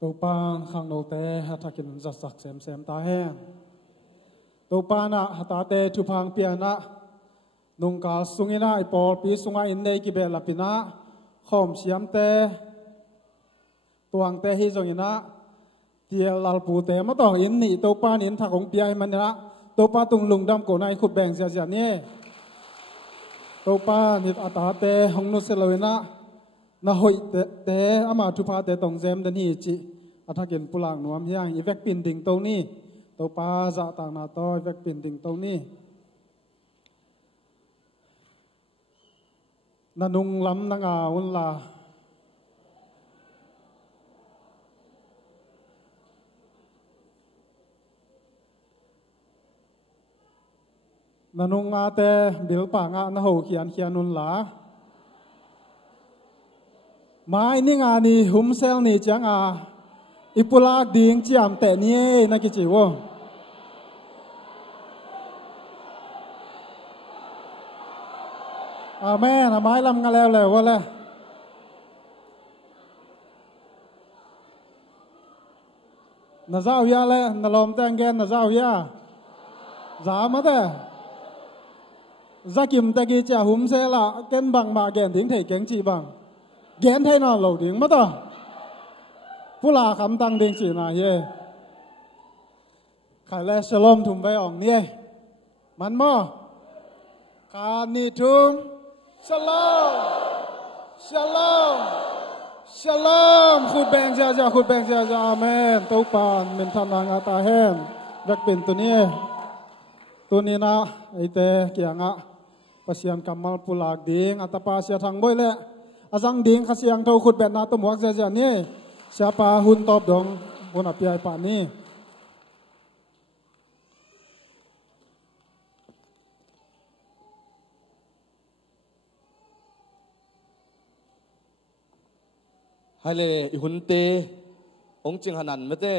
ตัวปานขังโนเตหัตถกินจัดสักเสมเสมตาแห้งตัวปานะหัตถเตทุพังเปียนะนุงกาสุงินะไอปอลปีสุงาอินเนกิเบลปินะข่มเสียมเตตัวงเตฮิจงินะเตียลลปูเตมาต่ออินนี่ตัวปานอินถักของเปียมันนะตัวปาตุงลุงดำโกนายขุดแบ่งเสียเสียนี่ตัวปานิดอัตาเตหงนุเซลวินะนาหอยเตอามาทุพาเตตงเซมเดนีจิอัฐกินปุลังนวมยังอีเวกปินดิ่งตรงนี้ตัวปาจะต่างนาโตอีเวกปินดิ่งตรงนี้นันุงล้ำนางาวุนลานันุงอาเตบิลปางานหูเขียนนุนลาไม้นี่งานี่หุมเซลนี่จังอิปุลากดิ่งจียมแต่นี่นักกิจิวแม่นะไม้ลำกันแล้วว่าแล้วน่าเจ้าเยอะเลยน่าลมแต่งแกนน่าเจ้าเยอะจ้ามาเด้จะกิมตะกี้จะหุมเซละแกนบังมาแกนทิ้งเถยแกงจีบังแกนเทนอนเหล่าดิ่งมาต่อผู้ลาคำตังดิ่งจีน่ะเย่ใครแลสลมถุมไปอ่องเนี่ยมันมั่วคานิทุมShalom, Shalom, Shalom. ขุดแบ่งจ้าขุดแบ่งจ้าอาเมนตัวปานเมนทำนางอาตาแห้งรักเป็นตัวนี้นะไอเตะเกียงภาษากัมมัลปุลากดิ่งอัตภาษาทางบ่อยเลยอาจังดิ่งขสียงเท่าขุดแบ่งนาตัวหมวกจ้านี่เสียปาหุ่นตอบดงบนอภิไอปานี้ให้เลยหุ่นเตะองค์จึงขนาดไม่เตะ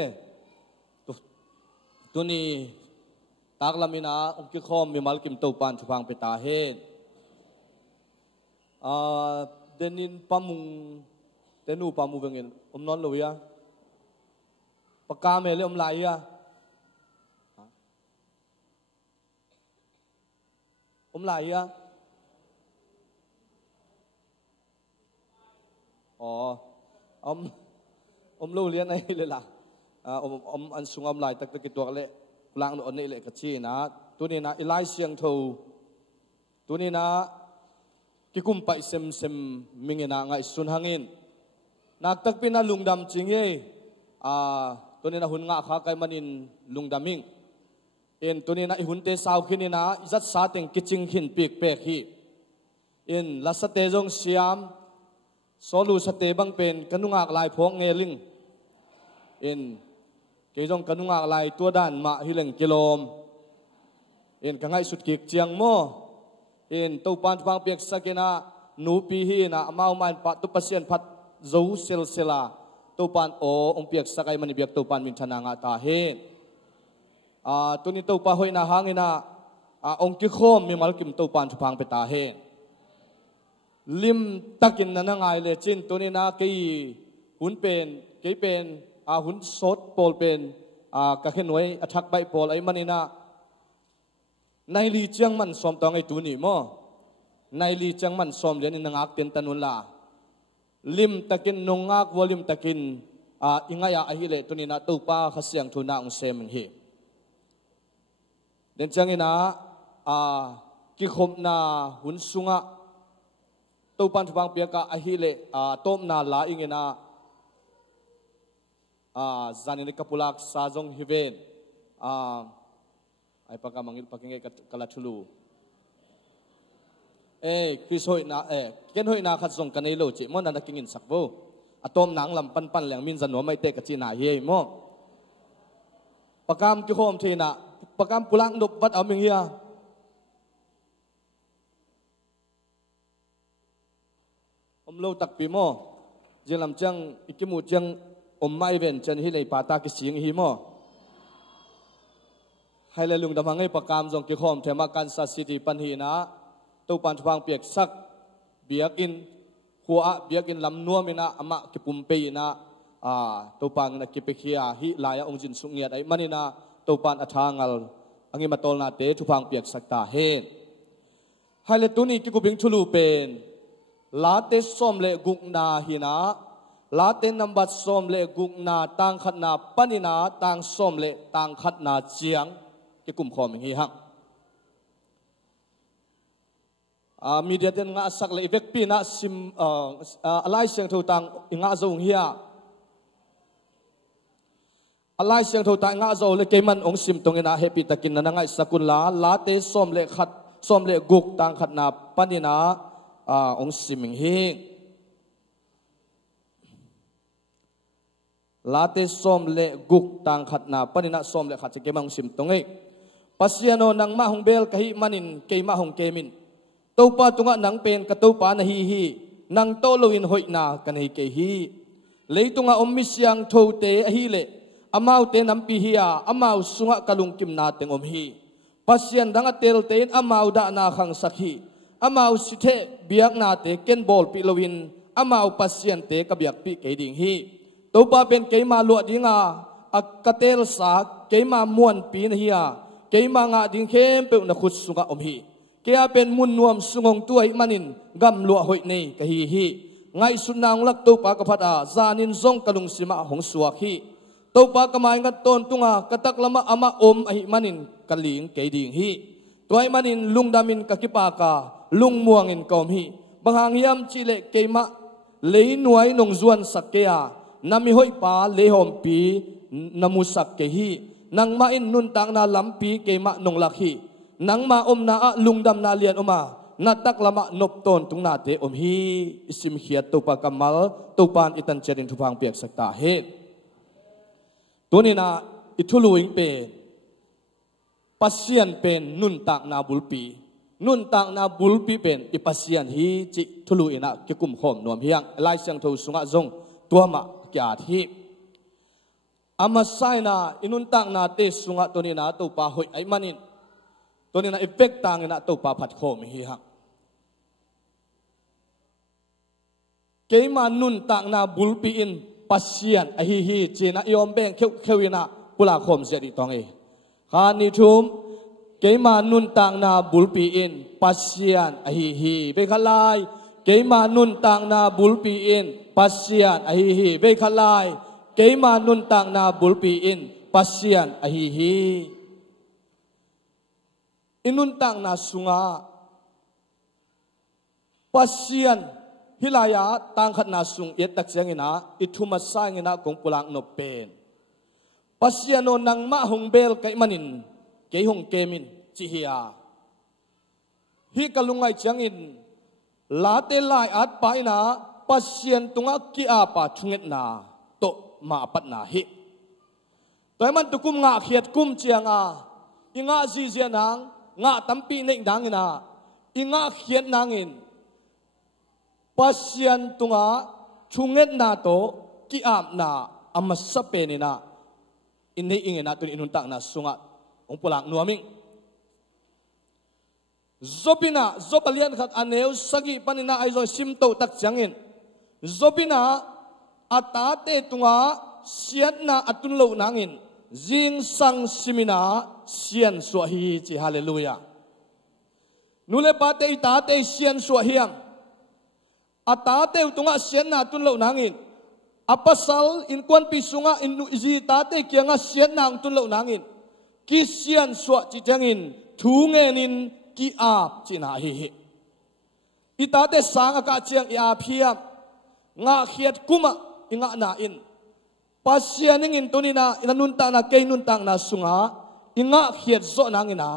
ตัวนี้ตากลามินาองค์กิคอมมีมัลกิมตัวปานชุพังเปตาเฮดเดนินปามุงเดนูปามุงเวงินนอนเลยปากกาเมลลายลายอ๋อรู้เรียนไอ้เลยล่ะอันสุงลายตะกิตัวเละกลางอันนี้เละกระชีนะตัวนี้นะอีไลเสียงทูตัวนี้นะกิคุมไปเซมมิงนะไงสุนหางินนักตักเป็นลุงดำจริงตัวนี้นะหุ่นงาขาไกมันอินลุงดำมิงตัวนี้นะหุ่นเตสาวขึ้นนี่นะจัดสาเต็งกิจิงหินปีกเปกฮีลัสเตจงเสียมโซลูสเตบังเป็นกันนุงากลายพงเงลิงเกยจงกันนุงากลายตัวด้านมาฮิเลงกิโลมกันไงสุดกิกเจียงโมตัวปานฟังเปียกสกินานูปีฮีนะมาอุมันปัตุปัสเซียนพัดจูเซลาตัวปานองเปียกสกายมันเบียกตัวปานมินชนางาตาเฮตัวนี้ตัวปาหอยนาหางินะองกิโคมมีมัลกิมตัวปานฟังเปตาเฮลิมตักินนั่นง่ายเลยจินตัวนี้นะกี่หุ่นเป็นหุ่นสดโปลเป็นกะเขนหน่วยอัฐักใบโปลไอ้มันนี่นะในลีเจียงมันสมตองไอ้ตัวนี้มั้งในลีเจียงมันสมเรียนในนักเต็นตันุนละลิมตักินนงากวอลิมตักินอิงไงอะฮิเลตัวนี้นะตัวป้าขเสียงทุนองเซมันเฮเดินจังนี่นะกิขมนาหุ่นสุงะตัวปันฟังเปียกะอหิเลต้มนาลาอิงนะจานินกัปุลักซาจงฮิเวนไอปากกามังอิปากเงกะลาทุลูคริสโฮยนาเกนโฮยนาขัดส่งกันในโลจิมันนักกินสักบูต้มหนังลำปันแหลงมินจันหัวไม่เตะกะจีนาเย่มั้งปากกามกิโฮมทีน่ะปากกามปุลังดบวัดเอามิงเฮียเราตักปีโมเจลำจังอิกิมูจังไม่เป็นจันฮิเลยปาตากิสิงฮิโมให้เลยลุงดำหังให้ประกามจงกิคอมเทมากันสัตสิติปันหีนะตัวปันฟังเปียกสักเบียกินหัวเบียกินลำนัวมินะอมะกิปุ่มปีนะ ตัวปานนักกิเปขียฮิลายองจินสุงเงียดไอ้มันนะตัวปานอัฐางลอังเงมาตอลนาเตทุพังเปียกสักตาเฮนให้เลตุนี้กิกุบิงทุลูเป็นลาเตส้มเลกุกนาหินะลาเตนัมบัดส้มเลกุกนาตังขัดนาปนินาตังส้มเลตังขัดนาเจียงกิกุมขอมิงฮิฮังมีเดียเดนงาสักเลยเวกปีนะซิมอะไรเสียงทูตังงาจงเฮียอะไรเสียงทูตังงาจงเลยเกมันองซิมตรงนี้นะเฮปิตะกินนั่งไงสกุลลาเตส้มเลขัดส้มเลกุกตังขัดนาปนินาองซิมิงฮิลาเตส้มเลกุกตังขัดนาปนินาส้มเลขัดจะเกมันองซิมตรงนี้ปัสยาโนนังมาหงเบลกะฮิมันินเกมาหงเกมินตัวปาตุงะนังเป็นกตัวปานะฮีนังโตโลวินหอยนากันให้เกฮีเลยตุงะอมมิสยังโทเตอฮีเลอมาวเตนัมปีฮียอมาวสุงะกะลุงกิมนาเตงอมฮีปัสยันดังเตลเตนอมาวดานาขังสักฮีอมาวสิเทเบียกนาเตเกนบอลปิโลวินอมาวปัสยันเตกะเบียกปีเกดิงฮีตัวปาเป็นเกมาลวดดิงาอักกะเตลสาเกมามวนปีนฮียเกมางะดิงเข้มเปอุนขุดสุงะอมฮีเกียเป็นมุนนวมสุงงตัวอิมันินกำลัวหอยนี่กะฮีไงสุนางลักตัวปากพัดจานินซงกะลุงสิมาหงสวกฮีตัวปากมางัดต้นตุงากะตักละมาอามาอมไอมันินกะลิงเกดิงฮีตัวไอมันินลุงดามินกะกิปากาลุงม่วงอินกอมฮีบางหางยามจิเลเกมะเลยหน่วยนงจวนสักเกียนามิหอยปาเลหอมปีนามุสักเกฮีนางมาอินนุนตังนาลำปีเกมะนงลักฮีนังมาอมนาลุงดำนาเลียนอมานาตักละมะนบตนตุงนาเตอมฮีอิสิมเขียตุปากมัลตุปานอิตันเจดินทุพังเปียกสักตาเฮตัวนี้นะอิทุลุอิงเป็นปัสเซียนเป็นนุนตักนาบุลปีนุนตักนาบุลปีเป็นอิปัสเซียนฮีจิทุลุอินะกิกุมขอมนวมเฮียงไลเสียงทูสุงะจงตัวมะกิอาทีอามาไซนาอินุนตักนาเตสุงะตัวนี้นะตุปาหอยไอมันินตัวนี้นะเอฟเฟกต์ต่างกันนะตัวปาผัดโคมฮีฮังเกมานุนต่างนาบุลปีอินปัสเซียนอฮีจีนะยอมแบ่งเควินะปุลาโคมเจดีตองเอคานิทุมเกมานุนต่างนาบุลปีอินปัสเซียนอฮีเบคลายเกมานุนต่างนาบุลปีอินปัสเซียนอฮีเบคลายเกมานุนต่างนาบุลปีอินปัสเซียนอฮีอินุนตังนาสุงาปัสเซียนฮิลายาตังขัดนาสุงเอตักเสียงนะอิทุมาสายนะกงปุลังนบเป็นปัสเซียนโนนังมาหงเบลไกมันินเกยหงเกมินจิฮิยาฮิกะลุงไอจังอินลาเตลายอัดไปนะปัสเซียนตุงะกิอาปาทุงเอ็ดนาโตมาปัดนาฮิตัวมันตุกุมงาเขียดกุมเจียงอาอิงาจีเจียนางงาตั้มปีเนกดังอินะอิงาเขียนนางอินปัสยันตุงาชุงเงินนาโตกิอาบนาอามาสเปนินะอินนี้อิงนะตัวอินุนตักนาสุงะองปุลังนัวมิงจบินะจบเลียนขัดอันเนวสกิปันินะไอโซซิมโตตักจังอินจบินะอัตตาเตตุงาเสียนนาอัตุนโลนางอินจิงสังสิมินาเซียนสวฮีจิฮาเลลูยานูเลปาเตอิตาเตเซียนสวฮีมอัตตาเตอุตุงะเซียนนาตุนโลนางอินอัปสัลอินควนปิสุงะอินนุจิตาเตเกียงะเซียนนางตุนโลนางอินกิเซียนสวจิจังอินทูเงนินกิอาบจินาฮีอิตาเตสังอากาเจียงอิอาพียมงาเขียดกุมะอิงะนาอินปัสยานิงินตัวนี้นะอินุนตังนะเกนุนตังนะสุงาอิงะเขียดโซนังอินะ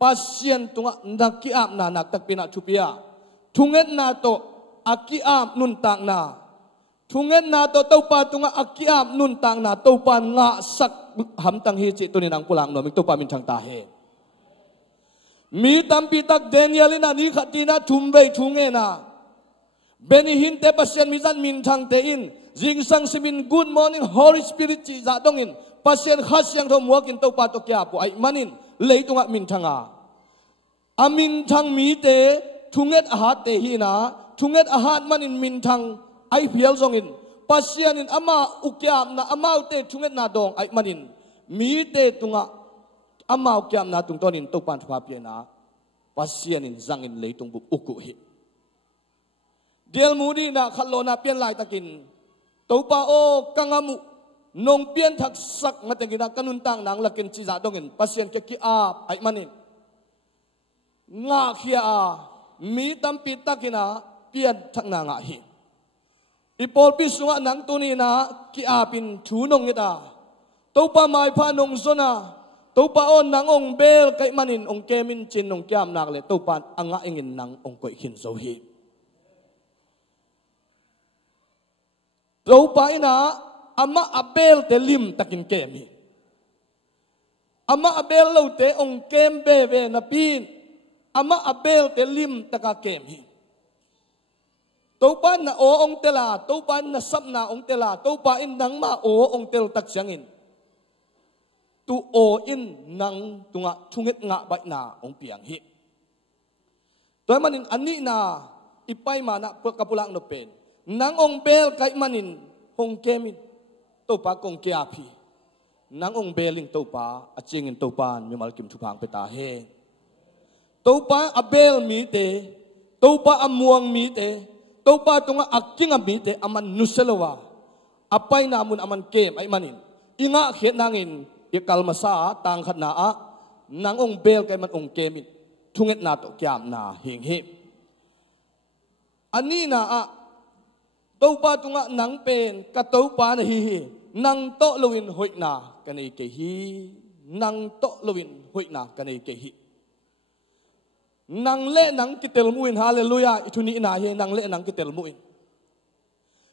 ปัสยานตุงะนักกิอาบนานักตักปีนะทุเปียทุงเงินนาโตอักกิอาบนุนตังนาทุงเงินนาโตเต้าปาตุงะอักกิอาบนุนตังนาเต้าปางะสักหำตังฮิจิตัวนี้นังกุลังโนมิเต้าปามินทังตาเฮมีตัมปีตักเดนิเอลินานี่ขัดดีนะทุมเวทุงเงินะเบนิหินเตปัสยานมิจันมินทังเตอินจิงสังสิมิน Good morning Holy Spirit จีจ่าตงอินปัสยานขัดยังทมวักินเต้าปาตกยาปุไอมันินเลยตุงะมินทังอามินทังมีเตทุงเอ็ดอาหารเตหีนาทุงเอ็ดอาหารมันินมินทังไอเพียลซงอิน pasian in ama ukyam na amau te thunget na dong ai manin mi te tunga amau kyam na tung tonin to pan thwa pia na pasian in zang in leitung bu uku hi dial mudi na khalona pian lai takin to pa o kangamu nong pian thak sak matengina kanun tang nang lakin chi za dongin pasian ke ki a ai manin nga khia a mi tampi takina pian thak na nga hi ipol pi sunga nang tuni na ki apin thu nong ita to pa mai pha nong zona to pa on nang ong bel kai manin ong kemin chin nong kyam nak le to pan anga ingin nang ong koi khin zo hi to pa ina ama abel te lim takin kemi ama abel lo te ong kem be ve na pin ama abel te lim taka kemi to pan na o ong tela to pan na sap na ong tela to pa in nang ma o ong tel tak siangin tu o in nang tunga thunget nga bai na ong piang hi toy manin ani na ipai ma na kapulang no pen nang ong bel kai manin hong kemin to pa kong kya phi nang ong beling to pa aching in to pan mi mal kim thu phang pe ta he to pa abel mi te to pa amuang mi te to pa tunga aking ami te aman nuselowa apay namun aman kem ay manin inga khet nangin ikalmasa tang khat na a nang ong bel kay man ong kemin thunget na to kyam na hing hi ani na a to pa tunga nang pen ka to pa na hi hi nang to lowin hoi na kanai ke hi nang to lowin hoi na kanai ke hi nang le nang kitel muin hallelujah ituni ina he nang le nang kitel muin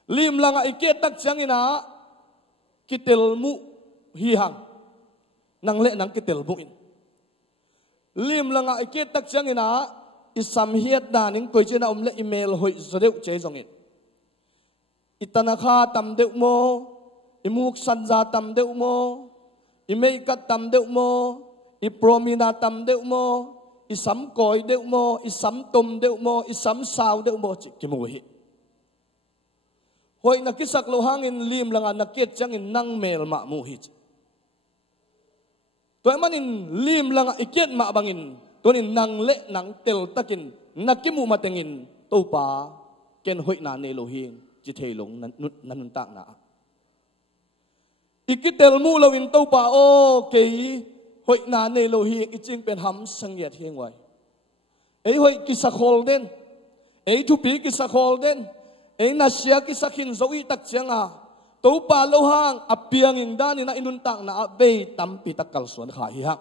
lim langa iket tak chang ina kitel mu hi hang nang le nang kitel muin lim langa iket tak chang ina isam hiat da ning koi chena omle email hoi zodeu che jongin itana kha tam deu mo imuk sanja tam deu mo imei kat tam deu mo ipromina tam deu mo isam koi deu mo isam tom deu mo isam sao deu mo chi ki mu hi hoi na kisak lo hangin lim langa nakiet changin nang mel ma mu hi toy manin lim langa iket ma bangin tonin nang le nang tel takin nakimu matengin topa ken hoi na ne lo hing chi theilong nan tak na ikitel mu lo in topa o ke hoi na ne lo hi iching pen ham sangyat hiang wai ei hoi kisakhol den ei thu pi kisakhol den ei na sia kisakhin zoi tak chianga to pa lo hang apiang in dan ina inun tak na be tampi takal suan kha hi ha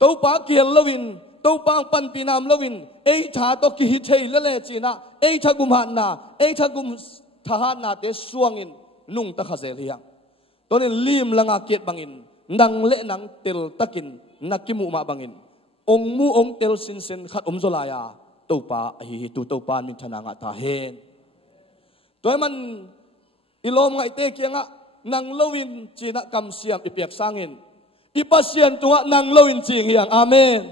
to pa kiel lowin to pa pan pinam lowin ei tha to ki hi thei le le china ei tha gum han na ei tha gum tha na te suangin nung ta khazel hi ha tonin lim langa kiet bangin nang le nang tel takin nakimu ma bangin ong mu ong tel sin sen khat zolaya topa hi tu topa min thana nga ta hen toy man ilom ngai te kianga nang lowin china kam siam ipiak sangin ipasian tunga nang lowin ching hiang amen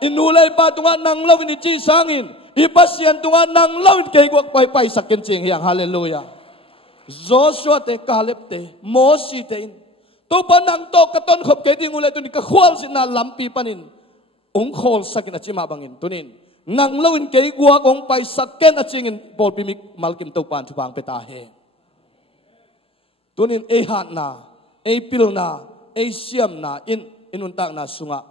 inulai pa tunga nang lowin chi sangin ipasian tunga nang lowin ke gwak pai pai sakin ching hiang hallelujah Joshua te Caleb te Moses te to pa nang to katon khop ke ding ulai tuni ka khwal sin na lampi panin ong khol sakin achima bangin tunin nang lowin ke gwa ong pai saken achingin bol pimik malkim to pan thupang peta he tunin e hat na e pil na e siam na inun tak na sunga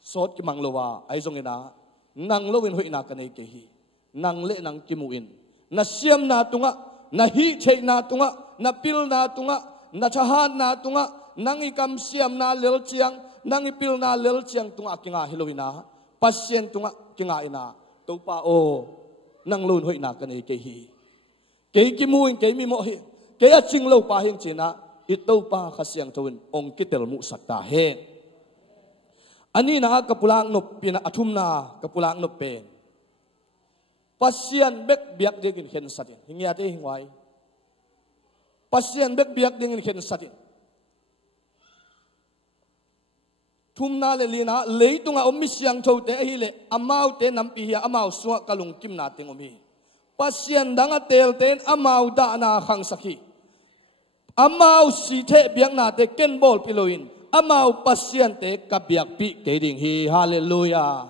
sot ki manglowa ai zongina nang lowin hoi na kanai ke hi nang le nang kimuin na siam na tunga na hi chei na tunga na pil na tunga na chahan na tunga nang ikam siam na lel chiang nang ipil na lel chiang tunga kinga hilowina pasien tunga kinga ina to pa o nang lun hoi na kanai ke hi ke ki muin ke mi mo hi ke a ching lo pa hing china ito pa khasiang thawin ong kitel mu sakta he ani na kapulang no pina athum na kapulang no pen pasien bek biak dingin khen satin hingya te hingwai pasien bek biak dingin khen satin thumna le lina leitunga ommi siang tho te hi le amau te nampi hi amau suwa kalung kim na ting omi pasien danga tel ten amau da na khang sakhi amau si the biang na te ken bol piloin amau pasien te kabiak pi ke ding hi hallelujah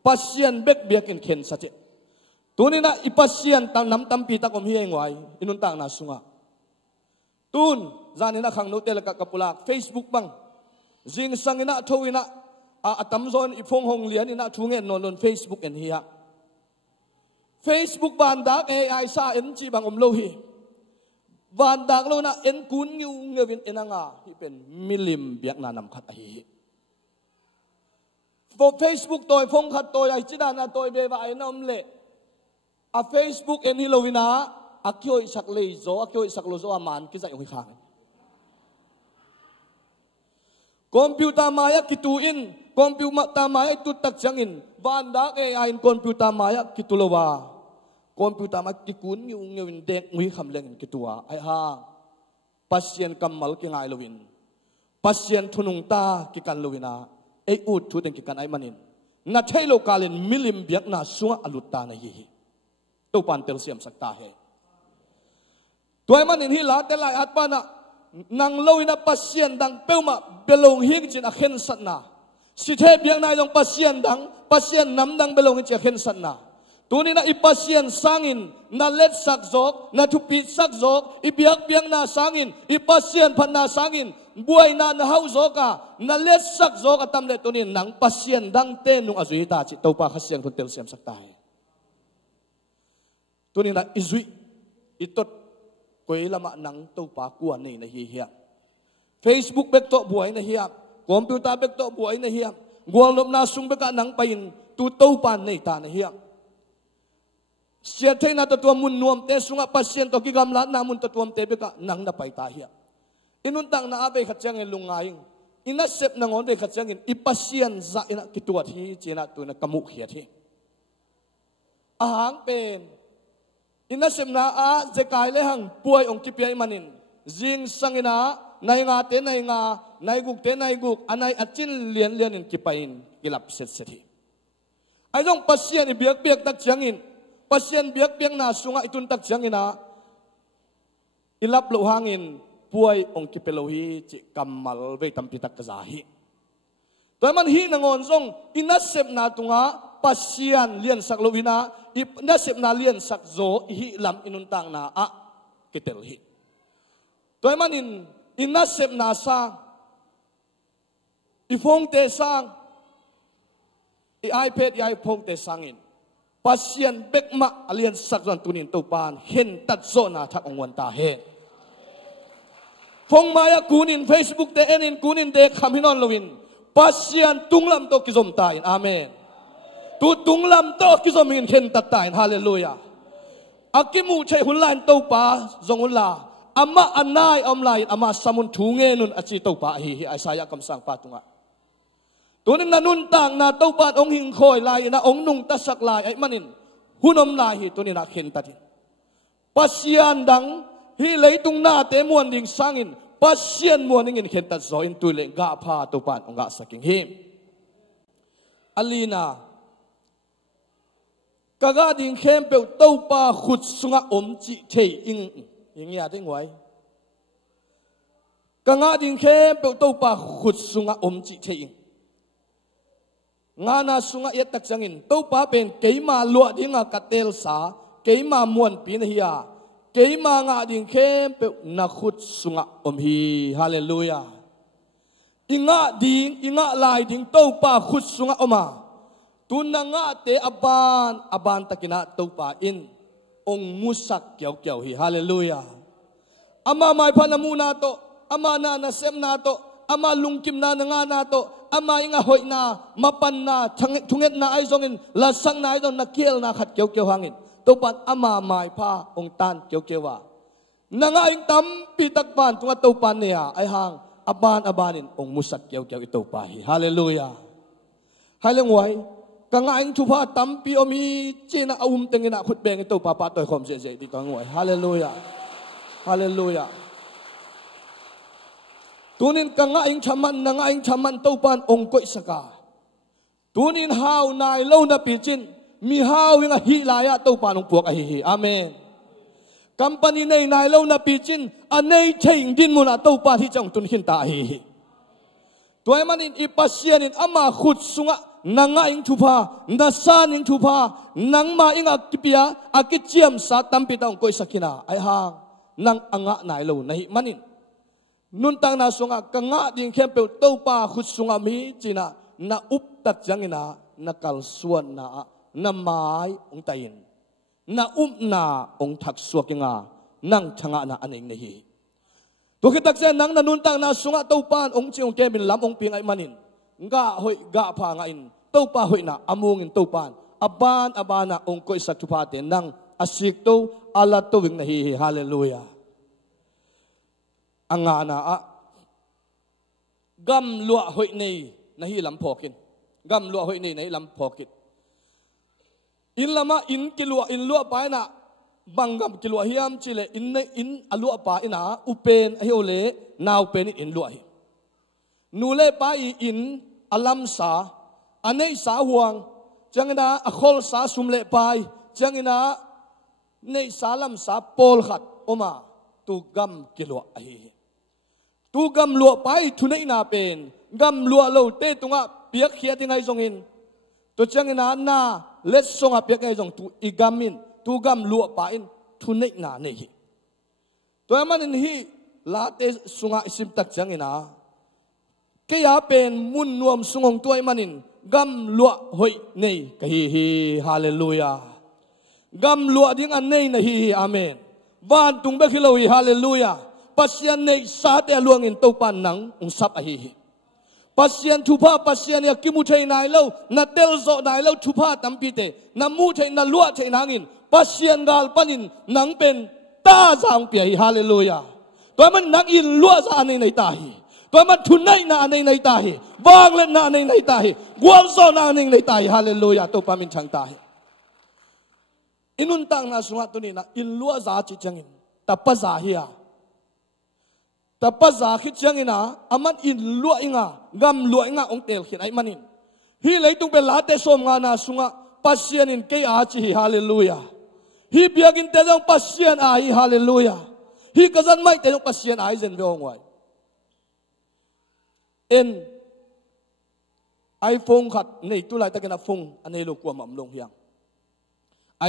pasien bek biak in khen sache tunina ipasien tang nam tampi takom hi engwai inun tang na sunga tun zanina khang no tel ka kapulak Facebook bang jing sangina thowina atam zon ifong hong lian ina thungen non Facebook en hiya Facebook ban dak AI sa en chi bang lo hi ban dak lo na en kun nyu ngewin enanga hi pen milim biak na nam khat hi vo Facebook toy phong khat toy ai chida na toy be wa en om le a Facebook en hi lovina akyo isak le zo akyo isak lo zo aman ki zai hi khang computer maya kitu in computer maya tu tak changin ban dak AI in computer maya kitulowa computer ma kikun nyu ngewin dek ngui kham leng kitua ai ha pasien kamal ki ngai lovin pasien thunung ta ki kan lovina ei ut thu den ki kan ai manin na thailo kalin milim biak na sunga aluta na hi to pan tel siam sakta he toy manin hi la te lai at pa na nang loina pasien dang peuma belong hi chin a khen sat na si the biak na long pasien nam dang belong chi a khen sat na tunina ipasien sangin na let sak zok na thupi sak zok ibiak biang na sangin ipasien phan na sangin buai na hau zoka na let sak zok atam le tunin nang pasien dang te nung azui ta chi topa khasiang thun tel siam sak tai tunina izui itot koilama nang topa kuan nei na hi hiam Facebook bek to buai na hiam computer bek to buai na hiam gwalom na sung beka nang pain tu topan nei ta na hiam siya na to mun nuam te sunga pasien to kigam la na mun to tuam te beka nang na pai ta hiya inuntang na abe khatyang lungaing ina sep na ngon be khatyang in ipasien za ina kituat hi chena tu na kamu khiat hi ahang pen ina sep na a je kai le hang puai ong kipiai manin jing sangina nai nga te nai nga nai guk te nai guk anai achin lian in kipain kilap set set hi ai dong pasien i biak biak tak changin pasien biak biak na sunga itun tak changina ilap lo hangin puai ong kipelohi chi kamal ve tampi tak kazahi toy man hi nangon zong inasep na tunga pasien lian sak lovina inasep na lian sak zo hi lam inuntang na a kitel hi toy man in inasep na sa ifong te sang i iPad i iPhone te sangin pasien bekma alian sakran tunin topan hen tat zona thak ongwan ta he phong maya kunin Facebook te enin kunin de khaminon lovin pasien tunglam to kizom ta in amen tu tunglam to kizom in hen tat ta in hallelujah akimu chai hunlan topa zongula ama anai omlai ama samun thunge nun achi topa hi Isaiah kamsang patunga tunin nanun tang na topan ong hing khoi lai na ong nung tasak lai ai manin hunom lai hi tunin akhen tati pasien dang hi leitung na te muan ding sangin pasien muan in khen tat zo in tuile ga pha topan ong ga saking hi alina kaga ding khem pe topa khut sunga om chi thei ing ya ding wai kaga ding khem pe topa khut sunga om chi thei nga na sunga yet tak changin to pa pen keima lua dinga katel sa keima muan pin hiya keima nga ding khem pe na khut sunga om hi hallelujah inga lai ding to pa khut sunga oma tun na nga te aban takina to pa in ong musak kyau hi hallelujah ama mai phanamu na to ama na sem na to ama lungkim na nga na to ama inga hoi na mapan na thunget na ai zongin lasang na ai dong nakiel na khat kyau hangin topan ama mai pha ong tan kyau wa nanga ing tam pi takpan tunga topan niya ai hang abanin ong musak kyau ito pa hi hallelujah halengwai kanga ing thupa tam pi omi chena tengina khut beng ito pa pa toy khom je di kangwai hallelujah hallelujah tunin kanga ing chaman nanga ing chaman topan ong koi saka tunin how nai lo na pichin mi hao inga hi laya to pa nong puak a hi amen company nei nai lo na pi chin anei theing din mun a to pa hi chang tun hin ta hi toy manin ipasian in ama khut sunga nanga ing thupa na san ing thupa nangma inga kipia akichiam sa tampi tang koi sakina ai hang nang anga nai lo nahi manin nun tang na sunga kanga ding khem pe to pa khut sunga mi china na up tak jangina na kal suan na mai ong tain na na ong thak suakinga nang thanga na aning nahi to khitak se nang na nun tang na sunga to pan ong chiong kemin lam ong ping ai manin nga hoi ga pha nga in to pa hoi na amung in to pan abana ong koi sa thupa te nang asik to ala to wing nahi hallelujah anga na a gam lua hoi nei nahi lam phokin gam lua hoi nei nahi lam phokit in lama in kilua in lua pa na bangam kilua hiam chile in alua pa ina upen hiole naw pen in lua hi nule pa in alam sa anei sa huang changina akhol sa sumle pai changina nei salam sa pol khat oma tu gam kilua hi tu gam lua pai thunei na pen gam lua lo te tunga piak khia tingai zongin to changina na let songa piak ngai zong tu igamin tu gam lua pa in thunei na nei to manin hi la te sunga isim tak changina ke ya pen mun nuam sungong tuai manin gam lua hoi nei ka hi hallelujah gam lua ding an nei na hi amen van tung ba khilo hi hallelujah pasian nei sa te luang in to pan nang ung sap a hi pasian thupa pasian ya kimu thei nai lo na tel zo nai lo thupa tampi te na mu thei na lua thei nangin pasian gal panin nang pen ta jang pi hi hallelujah to man nang in lua za nei nei ta hi to man thun nei na nei nei ta hi wang le na nei nei ta hi gwal zo na nei nei ta hi hallelujah to pa min chang ta hi inun tang na sunga tu ni na in lua za chi changin ta pa za hi a tapaza khit changina aman in lua inga gam lua inga ong tel khit ai manin hi leitung pe late som nga na sunga pasian in ke a chi hallelujah hi biagin te jong pasian a hi hallelujah hi kazan mai te jong pasian ai zen ve ongwai en iphone khat nei tu lai takena phone anei lo kwa mam long hiang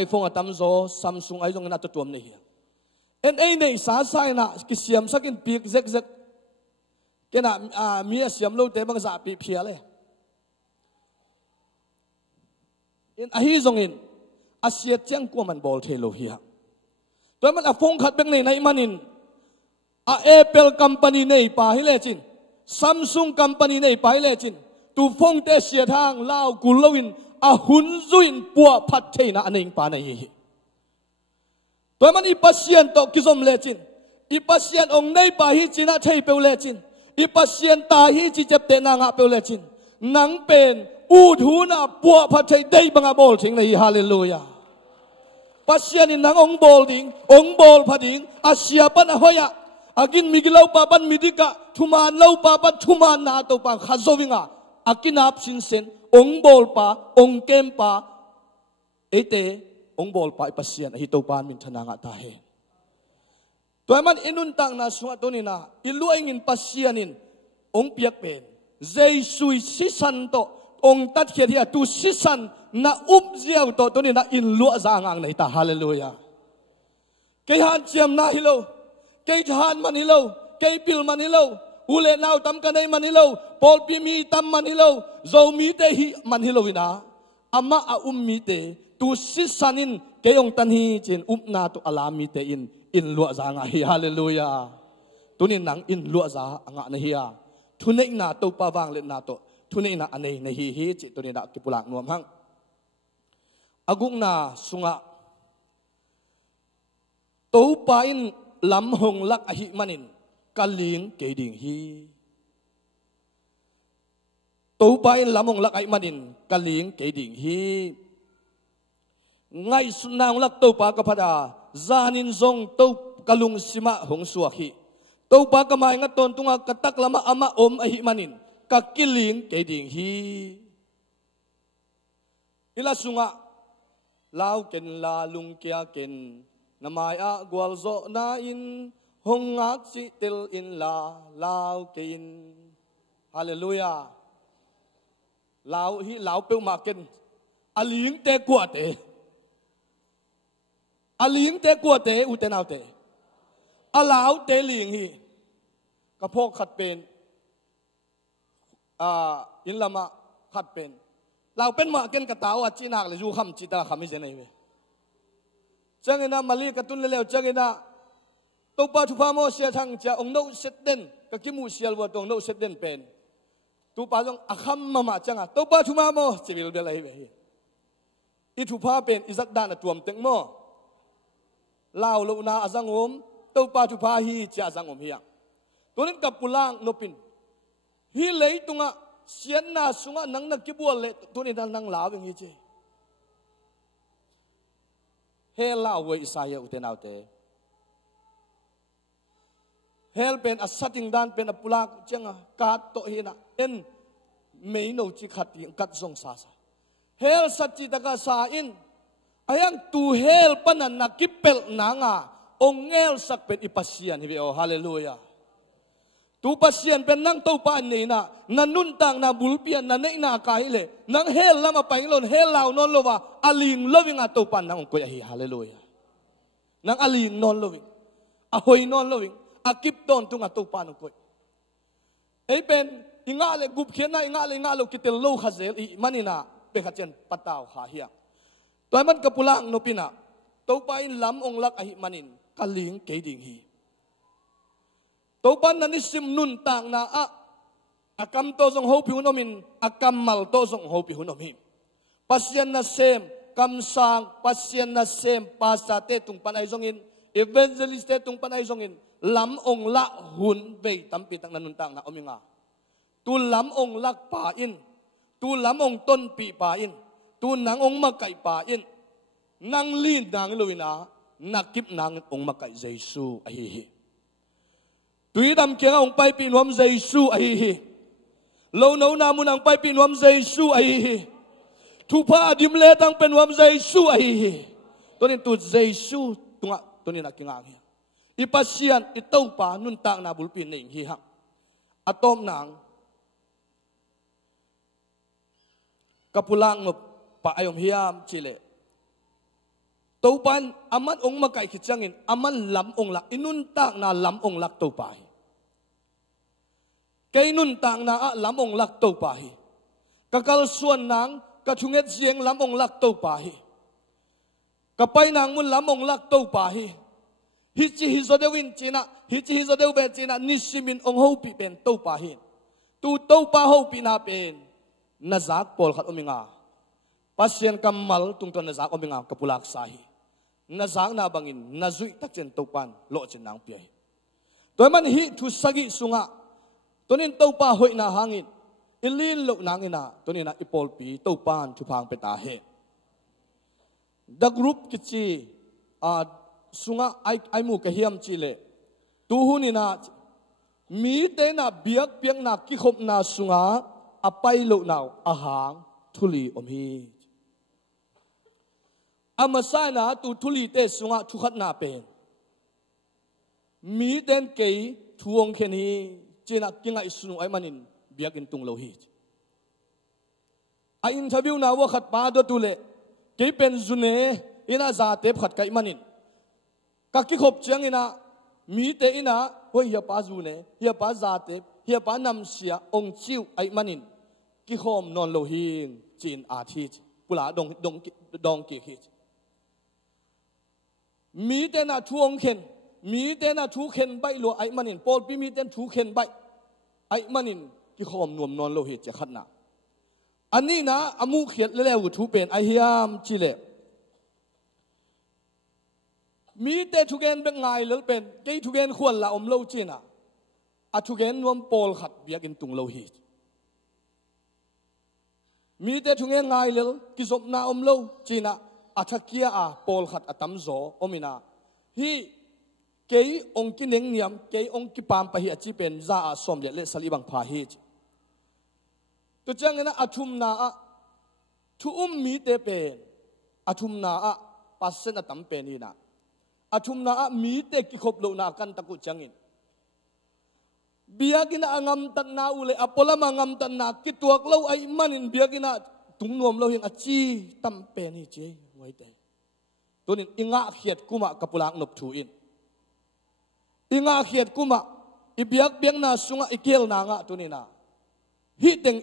iphone atam zo samsung ai jong na to tuam nei hiang en ei nei sa sai na ki siam sakin pik zek zek kena mi siam lo te bang za pi phia le en a hi zong in asia chang ko man bol thelo hi ha to man a phong khat bek nei nai manin a apple company nei pa hi le chin samsung company nei pa hi le chin tu phong te sia thang lao kulowin a hun zuin puwa phat theina aning pa nei hi toy man ipasian to kizom lechin ipasian ong nei pa hi china thei pe lechin ipasian ta hi chi chep te na nga pe lechin nang pen u thu na puwa phat thei dei banga bol thing nei hallelujah pasian in nang ong bol ding ong bol phading asia pan hoya agin migilo pa pan midika thuman lo pa pan thuman na to pa khazowinga akinap sin sen ong bol pa ong kem pa ete ong bol pa ipasian hi to pan min thana nga ta he toy man inun tang na sunga to ni na iluing in pasianin ong piak pen jeisui sisan to ong tat khia tu sisan na ziaw to ni na in lu za ngang nei ta hallelujah ke han chiam na hilo ke han man hilo ke pil man hilo ule naw tam ka nei man hilo pol pi mi tam man hilo zo mi te hi man hilo ina ama a mi te tu sisanin kayong tanhi chin na tu alami te in lua za nga hi hallelujah tunin nang in lua za anga na hiya thunei na to pa wang le na to thunei na anei na hi chi tunin da kipulak nuam hang aguk na sunga to pa in lam hong lak a hi manin kaling ke ding hi to pa in lam hong lak ai manin kaling ke ding hi ngay sunang lak to pa kapada zanin zong to kalung sima hong suaki to pa kamay nga ton tunga katak lama ama ahi manin kakiling ke ding hi ila sunga ลาวเกินลาลุงเกียเกินนามายอะกวลโซนาอินหงงักจิติลอินลาวกินฮาเลลูยาลาวฮิลาวเปิลมาเกินอลิงเตกัวเตอลิงเตกัวเตอุเตนาวเตอลาวเตลิงฮีกระพกขัดเป็นอินละมาขัดเป็นเราเป็นมาเกินกระตาวจีนักเลยยูคำจิตาคำไม่ใช่ไหมเว้ยจังเงินะมาลีกระตุ้นเร็วจังเงินะตัวปัจจุบันโมเสียทางจะองโนเสด็จก็กิมูเสียลวัดองโนเสด็จเป็นตัวปัจจุบันอาคำมาจังอ่ะตัวปัจจุบันโมจะมีเรื่องอะไรเว้ยอีทุพาเป็นอิจัดดานตัวมเต็งโมลาวลูนาอาจังอมตัวปัจจุบันฮีจะอาจังอมเฮียตัวนั้นกับปุลังนปินฮีเลยตรงอ่ะเสียนนาสุงะนังนักกิบวลเลยตัวนี้นังลาวอย่างนี้จีเฮลาวเวอิสายอุเทนเอาเตเฮลเป็นอัศติงดานเป็นอปุลากจังอ่ะกาดโตเฮนะเอ็นไม่โนจิขัดยังกัดทรงสาสะเฮลสัจจิตกาสาอินอายังตูเฮลปนันนักกิเปลนางาองเงลสักเป็นอิปัสเซียนฮิเบโอฮาเลลูยาตูปัสเซียนเป็นนั่งเต้าปานนี่นะนันนุนต่างนาบุลเปียนนันเนนาไกเลยนังเฮลละมาไปงลนเฮลลาวนอนโลวาอลิงโลวิงอาเต้าปานนังองกุยฮิฮาเลลูยานังอลิงนอนโลวิงอาหอยนอนโลวิงอากิบโดนตุงอาเต้าปานองกุยไอเป็นอิงาเลกุบเขียนนะอิงาเลกิเตลโลขเซลอีมันนี่นะเป็นขจันปัตตาวหาเฮียตัวมันกับปุลังโนปินะเต้าปานล้ำองลักอหิมันินกะลิงเกดิงฮีตัวปันนันนิสิมนุนต่างนาอากรรมโตส่งหูผิวน้มินอากรรมมัลโตส่งหูผิวน้มินปัสยันนัสเซมกำสังปัสยันนัสเซมปัสสะเตตุงปันไอส่งอินเอเวนเจลิสเตตุงปันไอส่งอินล้ำองละหุนเบยตั้มปีตั้งนันนุนต่างนาอมิงาตูล้ำองลักป่าอินตูล้ำองต้นปีป่าอินตูนางองมะไก่ป่าอินนางลีนนางลุยนานักกิบนางองมะไก่เยซูไอฮิตุยดำเกี่ยงองไปปีนวมเยซูไอฮิโลนาวนามุนังไปปีนวมเยซูไอฮิทุพาดิมเลตังเป็นวมเยซูไอฮิตัวนี้ตัวเยซูตัวนี้นักกิงางฮิอีปัสเซียนอีเต้าป่านุนต่างนาบุลปีนเองฮิฮักอะตอมนางกับปุลังงบป่าอายมฮิยามจิเลตัวปันอามันองมาไก่ขิดจังอินอามันล้ำองลักอินุนต่างนาล้ำองลักตัวป่าไก่นุนต่างนาล้ำองลักตัวป่ากะกลส่วนนางกะชุงเอ็ดเสียงล้ำองลักตัวป่ากะไปนางมุนล้ำองลักตัวป่าฮิจิฮิโซเดวินจีน่าฮิจิฮิโซเดวเบจีน่านิชิมินองหูปีเป็นตัวป่าตูตัวป่าหูปีนาเป็นนาจักปอลขัดอมิงาปัสเซียนกัมมัลตุงตัวนาจักอมิงากะปุลักสาฮีนาจักนาบังอินนาจุยตักเจนตัวปันโลเจนนางเปียตัวมันฮิทุสกิสุงะตัวนี้ตัวป่าหอยนาหางินอิลินโลนางอินาตัวนี้นะอิปอลปีตัวปันทุพังเปตาเฮดักรุปกิจีสุงะไอมูกะเฮียมจิเลตูหุนินามีเตนะเบียกเปียงนักกิขบนาสุงะอไปโลนาวอาหางทุลีอมฮีอามาไซนาตูทุลีเตสุงะทุขัดนาเป็นมีเตนเกยทวงเขนีเจนักกิงไอสุนุไอมันินเบียกินตุงโลหิตไออินทวิวนาว่าขัดปาดตุเลเกยเป็นจุเนอินาซาเตบขัดไกมันินกักกิขบเจียงอินามีเตอินาเฮ้ยเฮียปาจุเนเฮียปาซาเตบเฮียปานำเสียองชิวไอมันินกิขมนอนโลหิงจีนอาทิตกุลาดงกิฮิตมีแต่น่ะทวงเข็นมีแต่น่ะทูเข็นใบหลัวไอมันินปอลปีมีแต่ทูเข็นใบไอมันินกิขมนวมนอนโลหิตจะขัดหนาอันนี้นะอามูเขียดแล้วทูเป็นไอเฮียมจิเลมีแต่ทุกเกนเป็นไงหรือเป็นกี่ทุกเกนควรละอมโลจีน่ะอะทุกเกนรวมปอลขัดเบียกินตุงโลหิตมีแต่ทุกเกนไงหรือกิจบนาอมโลจีน่ะอาทักเกียปอลขัดอัตมโซอมินาฮีเกยองกินเนียมเกยองกิปามไปฮีอาจีเป็นซาสมเด็จเลสลิบังพาฮีตัวจังนะอาทุมนาทุมีเตเป็น athum na a pasen atam peni na athum na a mi te ki khop lo na kan taku changin biagina angam tan na ule apola mangam tan na kituak lo ai manin biagina tungnom lo hing achi tam peni che wai te tunin inga khiat kuma kapulak nop thuin inga khiat kuma ibiak biang na sunga ikel na nga tunina hi teng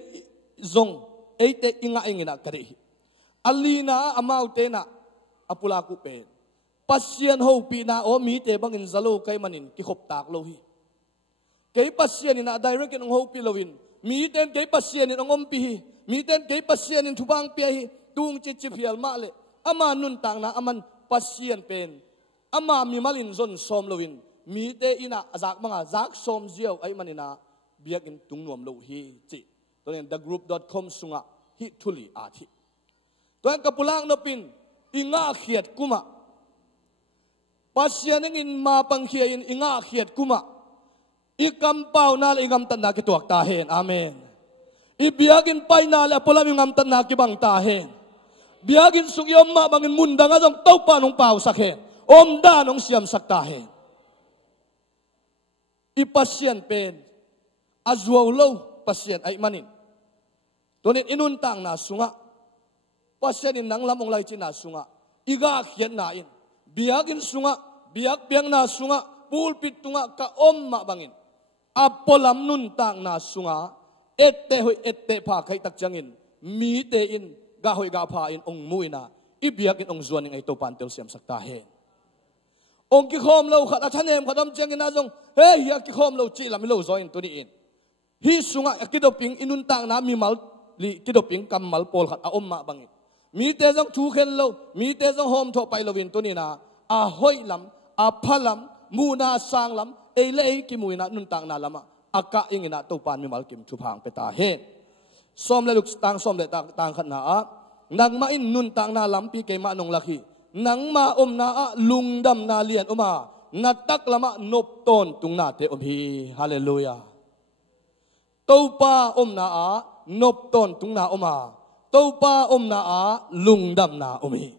zong eite inga ingina kare alina amaute na apulaku pen pasien ho pi na o mi te bangin zalo kai manin ki khop tak lo hi kei pasien ina direct in ho pi lovin mi ten kei pasien in ngom pi hi mi ten kei pasien in thubang pi hi tung chi chi phial ma le ama nun tang na aman pasien pen ama mi malin zon som lovin mi te ina azak manga zak som ziaw ai manina biak in tungnom lo hi chi tonen thegroup.com sunga hi thuli a thi toan kapulang no pin inga khiat kuma pasien in ma pang khia in inga khiat kuma ikam pau na ingam tan na ki tuak ta hen amen I biagin pai na le polam ingam tan na ki bang ta hen biagin sugyom ma bangin munda nga jong tau pa nong pau sakhen om da nong siam sak ta hen I pasien pen azwaw lo pasien ay manin tonin inun tang na sunga pasien in nang lamong lai chi na sunga iga khian na in biagin sunga biak biang na sunga pulpit tunga ka om ma bangin apolam nun tang na sunga ette hoi ette pha khai tak changin mi te in ga hoi ga pha in ong muina I biakin ong zuan ing ai to pantel siam sakta he ong ki khom lo khat athanem khatam changin na jong hey ya ki khom lo chi lam lo join to ni in hi sunga akidoping inun tang na mi mal li kidoping kamal pol khat a om ma bangin mi te jong thu khen lo mi te jong hom tho pai lovin to ni na a hoi lam a phalam muna sang lam ei le ki muina nun tang na lama aka ingina to pan mi mal kim thu phang pe ta he som le luk tang som le tang khat na a nang ma in nun tang na lam pi ke ma nong lakhi nang ma om na a lungdam na lian oma natak lama nop ton tung na te om hi hallelujah to pa om na a nop ton tung na oma to pa om na a lungdam na om hi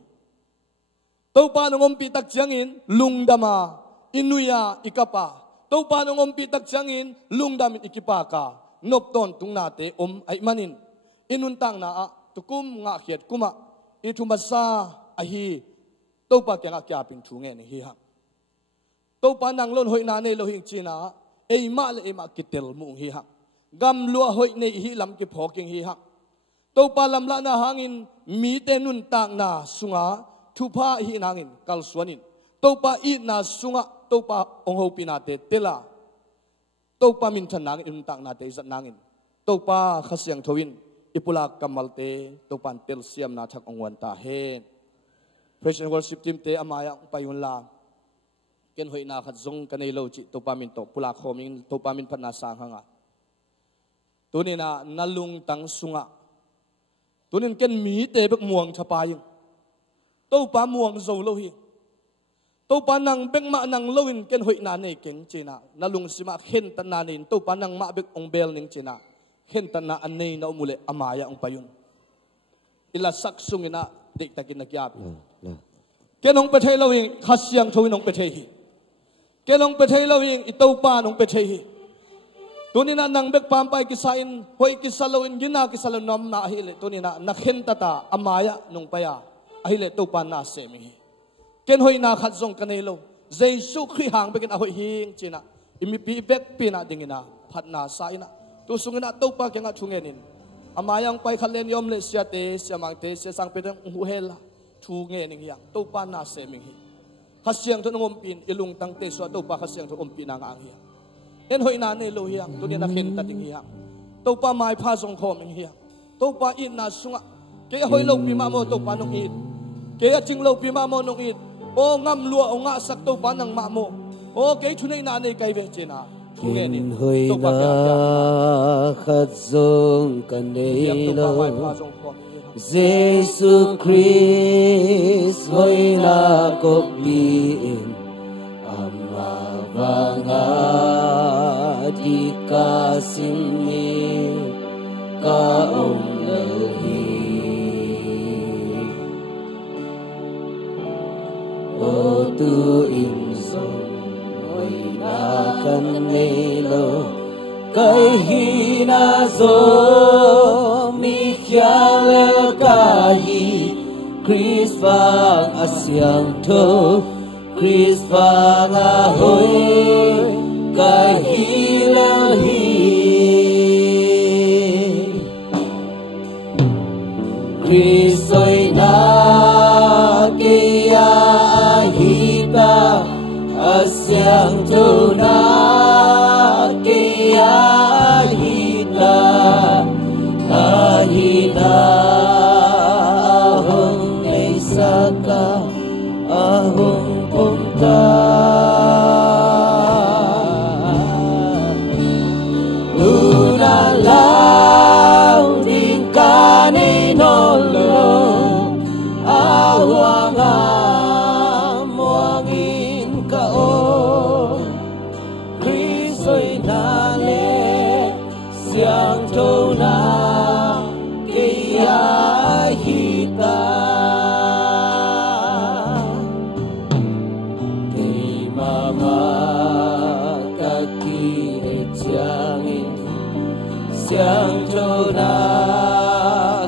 to pa nong om pi tak changin lungdama inuya ikapa to pa nong om pi tak changin lungdam ikipa ka nop ton tung na te om ai manin inun tang na a tukum nga khiat kuma ithumasa ahi to pa kya kya ping thu nge ni hi ha to pa nang lon hoi na ne lo hing china ei ma le ma kitel mu hi ha gam lua hoi nei hi lam ki phoking hi ha to pa lam la na hangin mi te nun tang na sunga thu pha hi nangin kal suanin to pa I na sunga to pa ong ho pina te tela to pa min than nang in tang na te zat nangin to pa khasyang thowin ipula kamal te to pan tel siam na thak ong wan ta hen praise and worship team te amaya payun la ken hoi na khat zong kanei lo chi to pa min to pula khoming to pa min phan na sang hanga tunina nalung tang sunga tunin ken mi te bek muang thapayin to pa muang zo lo hi to pa nang bek ma nang loin ken hoi na nei keng china nalung sima khen tan na nin to pa nang ma bek ong bel ning china khen tan na anei na umule amaya ong payun ila sak sungina dik takin na kyap kenong pe thei lo hin khasyang thoi nong pe thei hi kenong pe thei lo hin ito pa nong pe thei hi tunina nang bek pam pai ki sain hoi ki saloin gina ki salon nom na hi le tunina na khen tata amaya nong paya ahi le to pa na se mi ken hoi na khat zong kanei lo jesu khri hang bekin a hoi hing china imi pi bek pi na dingina phat na saina tu sungina to pa kenga thungenin amayang pai khalen yom le sia te siamang te se sang pe dang hu hela thu nge ning yang to pa na se mi hi khasyang thon ngom pin ilung tang te so to pa khasyang thon om pin ang ang hi en hoi na ne lo hiang tu ne na khen ta ding hiang to pa mai pha song khom ing hiang to pa in na sunga ke hoi lo pi ma mo to pa nong it ke ching lo pi ma mo nong it o ngam lua o nga sak to pa nang ma mo o ke thunei na ne kai ve chena thu nge ni to pa khat zong kan nei lo Jesus Christ hoi na ko bin amavanga di kasini ka om lo hi này lo cái hi na zo mi khia le ka hi Chris vang asyang tho Chris vang a hoi cái hi le hi Chris oi na kia hi ta asyang tho na kia hi ta hi ta hong nei saka ahong punta luna lao ding ka ni no lo awang moangin ka o Kristo'y nale siyang to na kaya hita kay mama kakilit siyangin siyang to na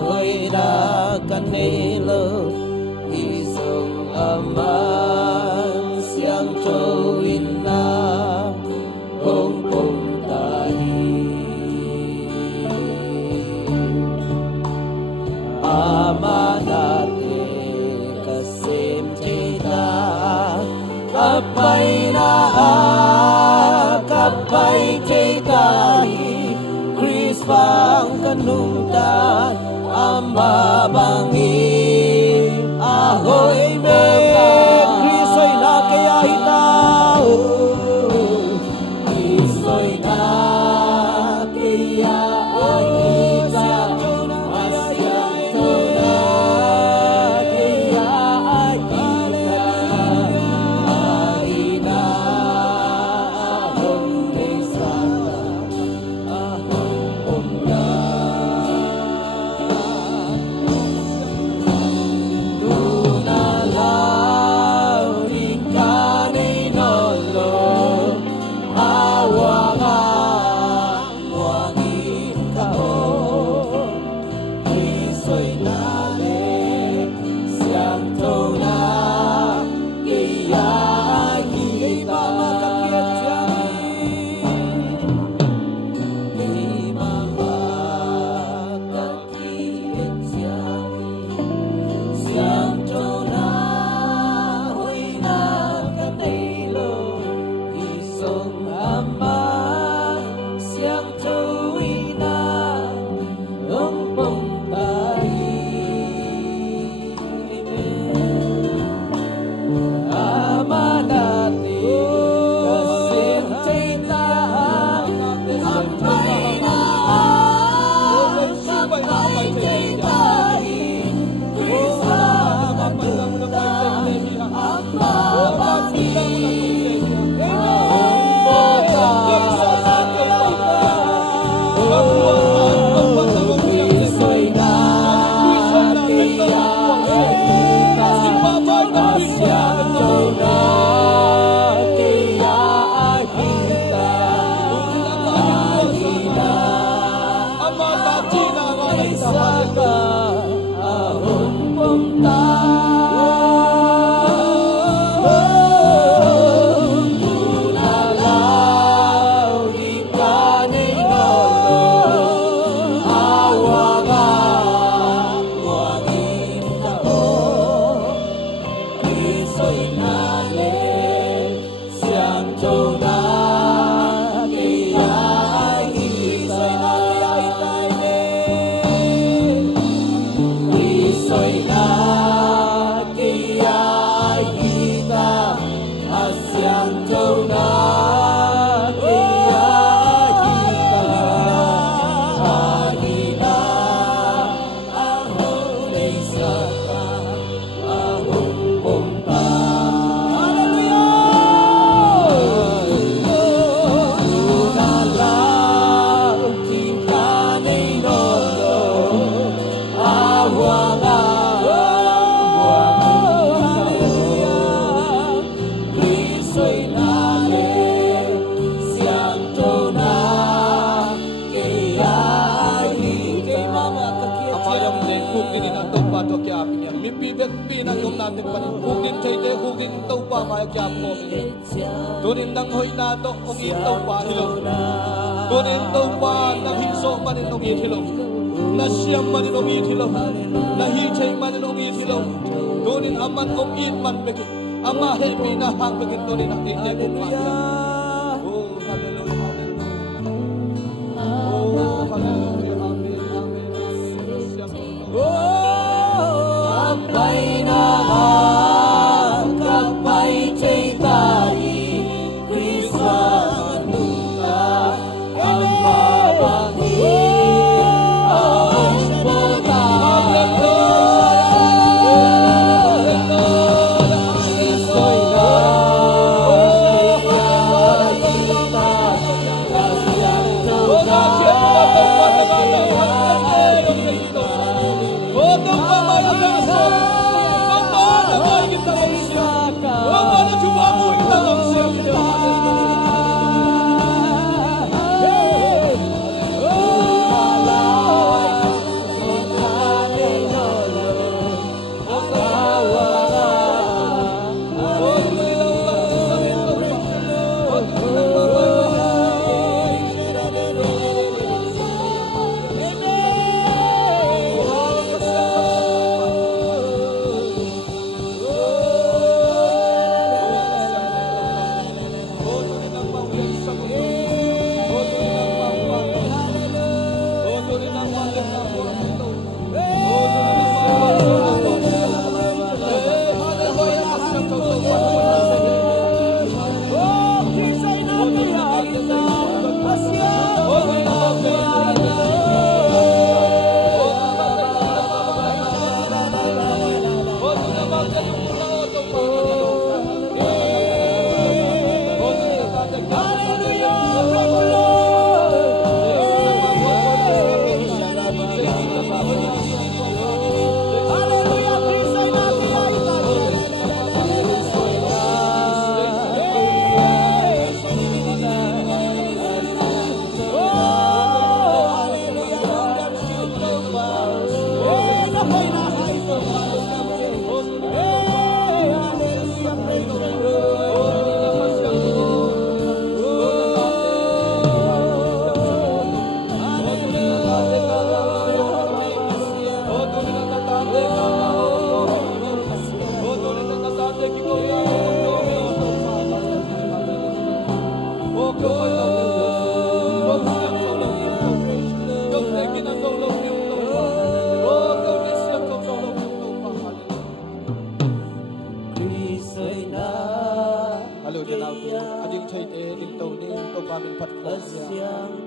hoy na kanilo isong aman siyang to ina hong puntahi amanate kasim cita kapay na kapay citahi Chris pang kanungtan ama bangi ahoy me Chris ay na kaya itaw Chris ay na kaya awang na yom natin pa rin. Kung din tayo tayo, kung din itaw pa, kaya kaya po. Doon nang hoy na to, kung itaw pa, hilong. Doon itaw pa, nang hinso pa rin, kung hilong. Na siyam man rin, kung hilong. Na hichay man rin, kung hilong. Doon aman, kung man begit. Ama, happy na hang begit, doon ang itaw kong pangalan. Oh, hallelujah, hallelujah. Oh, hallelujah, hallelujah. Oh, Kapay na kapay chay tayo, Christmas nunta, ang mabangin, ang boda. Kristo'y na kita, kasiyang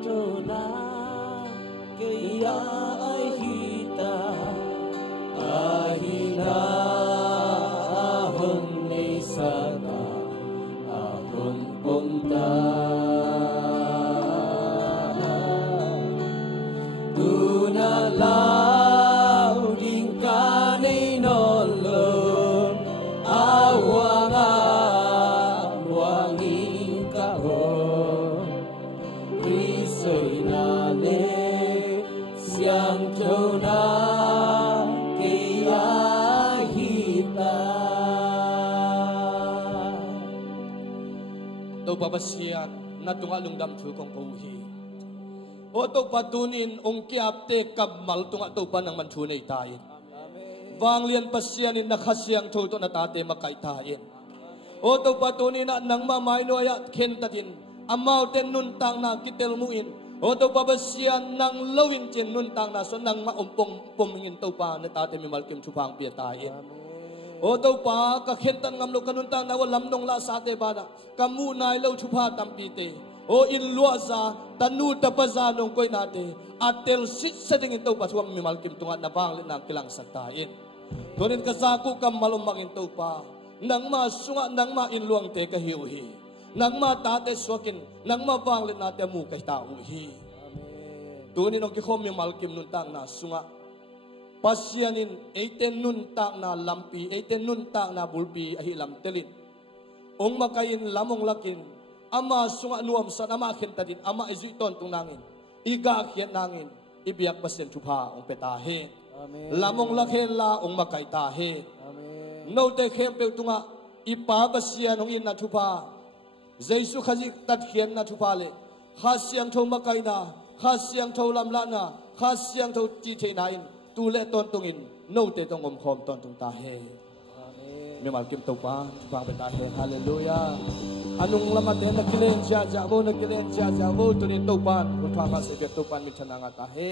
tuga. Babasiat na tungalong damtu kong pauhi. O to patunin ong kiapte kabmal tunga to pa ng mantunay tayo. Vanglian pasyanin nakasiyang toto na tate makaitayin. O to patunin na nang mamayno ayat kentatin. Amaw ten nuntang na kitelmuin. O to babasian nang lawin tien nuntang na so nang maumpong pumingin to pa na tate mimalkim chupang piatayin. O daw pa, kakentan ngamlo kanuntang na walam nong la sa ate bana. Kamu na ilaw chupa tampite. O inluwa sa tanu tapazanong koy nate. Atel sit sa dingin daw pa suwang mimalkim tungat na panglit ng kilang saktayin. Tunin kasako kam malumangin daw pa. Nang masunga, nang mainluwang te kahiuhi. Nang matate swakin, nang mapanglit nate mu kay tauhi. Tunin ang kikom mimalkim nuntang na sunga. Pasyanin, 18 nunta na lampi, 18 nunta na bulpi ahilam telin. Ong makayin lamong lakin, ama sunga nuam sa ama kentadin, ama izuiton tung nangin. Iga akyat nangin, ibiyak pasyan chupa ong petahe. Lamong lakin la ong makaitahe. no te khem pe tunga ipa basia nong in na thupa Jesu khaji tat khian na thupa le kha siang tho makai na kha siang tho lam la na kha siang tho chi the na in tu le ton tung in no te tong om khom ton tung ta he mi mal kim to pa be ta he hallelujah anung lama te na kilen cha cha bo na kilen cha cha bo tu ni to pan ko tha ma se ke to pan mi thana nga ta he